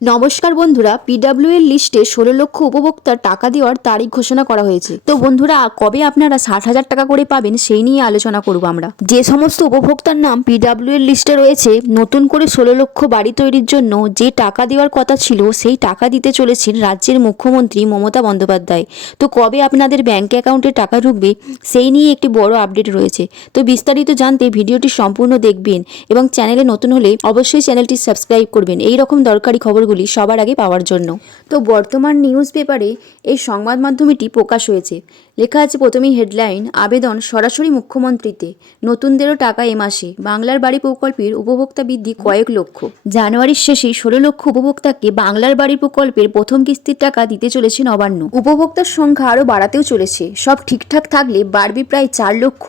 নমস্কার বন্ধুরা, পিডব্লিউ এর লিস্টে 16 লক্ষ উপভোক্তার টাকা দেওয়ার তারিখ ঘোষণা করা হয়েছে। তো বন্ধুরা, কবে আপনারা 60,000 টাকা করে পাবেন সেই নিয়ে আলোচনা করব আমরা। যে সমস্ত উপভোক্তার নাম পিডব্লিউ এর লিস্টে রয়েছে, নতুন করে 16 লক্ষ বাড়ি তৈরির জন্য যে টাকা দেওয়ার কথা ছিল সেই টাকা দিতে চলেছেন রাজ্যের মুখ্যমন্ত্রী মমতা বন্দ্যোপাধ্যায়। তো কবে আপনাদের ব্যাংক অ্যাকাউন্টে টাকা ঢুকবে সেই নিয়ে একটি বড় আপডেট রয়েছে। তো বিস্তারিত জানতে ভিডিওটি সম্পূর্ণ দেখবেন এবং চ্যানেলে নতুন হলে অবশ্যই চ্যানেলটি সাবস্ক্রাইব করবেন এই রকম দরকারি খবরগুলি সবার আগে পাওয়ার জন্য। তো বর্তমান নিউজ পেপারে এই সংবাদ মাধ্যমটি প্রকাশ হয়েছে। লেখা আছে প্রথমেই হেডলাইন, আবেদন সরাসরি মুখ্যমন্ত্রীতে, নতুনদেরও টাকা এ মাসে, বাংলার বাড়ি প্রকল্পের উপভোক্তা বৃদ্ধি কয়েক লক্ষ। জানুয়ারির শেষে 16 লক্ষ উপভোক্তাকে বাংলার বাড়ি প্রকল্পের প্রথম কিস্তির টাকা দিতে চলেছে নবান্ন। উপভোক্তার সংখ্যা আরও বাড়াতেও চলেছে। সব ঠিকঠাক থাকলে বাড়বে প্রায় 4 লক্ষ।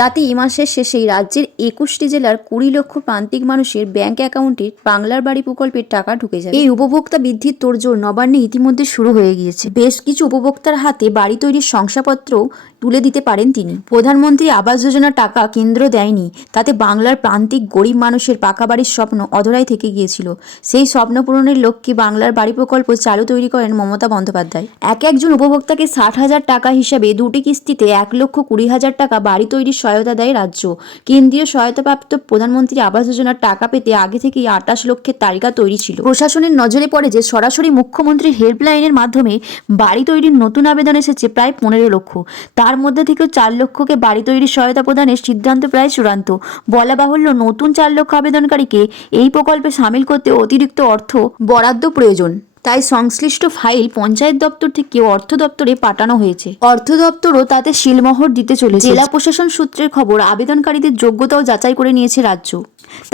তাতে এই মাসের শেষেই রাজ্যের 21টি জেলার 20 লক্ষ প্রান্তিক মানুষের ব্যাংক অ্যাকাউন্টে বাংলার বাড়ি প্রকল্পের টাকা ঢুকে যাবে। এই উপভোক্তা বৃদ্ধির তোড়জোড় নবান্নে ইতিমধ্যে শুরু হয়ে গিয়েছে। বেশ কিছু উপভোক্তার হাতে বাড়ি তৈরির শংসাপত্র তুলে দিতে পারেন তিনি। প্রধানমন্ত্রী আবাস যোজনার টাকা কেন্দ্র দেয়নি, তাতে বাংলার প্রান্তিক গরিব মানুষের পাকা বাড়ির স্বপ্ন অধরাই থেকে গিয়েছিল। সেই স্বপ্ন পূরণের লক্ষ্যে বাংলার বাড়ি প্রকল্প তৈরি করেন মমতা বন্দ্যোপাধ্যায়। একজন উপভোক্তাকে 60,000 টাকা হিসাবে 2টি কিস্তিতে 1,20,000 টাকা বাড়ি তৈরির সহায়তা দেয় রাজ্য। কেন্দ্রীয় সহায়তাপ্রাপ্ত প্রধানমন্ত্রী আবাস যোজনার টাকা পেতে আগে থেকেই 28 লক্ষের তালিকা তৈরি ছিল। প্রশাসনের নজরে পড়ে যে সরাসরি মুখ্যমন্ত্রীর হেল্পলাইনের মাধ্যমে বাড়ি তৈরির নতুন আবেদন এসেছে প্রায় 15 লক্ষ। তার মধ্যে থেকেও 4 লক্ষকে বাড়ি তৈরির সহায়তা প্রদানের সিদ্ধান্ত প্রায় চূড়ান্ত। বলা বাহুল্য, নতুন 4 লক্ষ আবেদনকারীকে এই প্রকল্পে সামিল করতে অতিরিক্ত অর্থ বরাদ্দ প্রয়োজন। তাই সংশ্লিষ্ট ফাইল পঞ্চায়েত দপ্তর থেকে অর্থ দপ্তরে পাঠানো হয়েছে। অর্থ দপ্তরও তাতে সিলমোহর দিতে চলেছে। জেলা প্রশাসন সূত্রের খবর, আবেদনকারীদের যোগ্যতাও যাচাই করে নিয়েছে রাজ্য।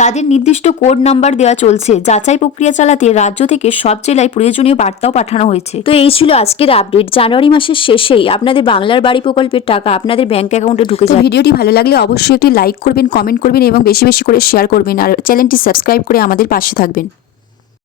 তাদের নির্দিষ্ট কোড নাম্বার দেওয়া চলছে। যাচাই প্রক্রিয়া চালাতে রাজ্য থেকে সব জেলায় প্রয়োজনীয় বার্তাও পাঠানো হয়েছে। তো এই ছিল আজকের আপডেট। জানুয়ারি মাসের শেষেই আপনাদের বাংলার বাড়ি প্রকল্পের টাকা আপনাদের ব্যাংক অ্যাকাউন্টে ঢুকে যাবে। ভিডিওটি ভালো লাগলে অবশ্যই একটি লাইক করবেন, কমেন্ট করবেন এবং বেশি বেশি করে শেয়ার করবেন আর চ্যানেলটি সাবস্ক্রাইব করে আমাদের পাশে থাকবেন।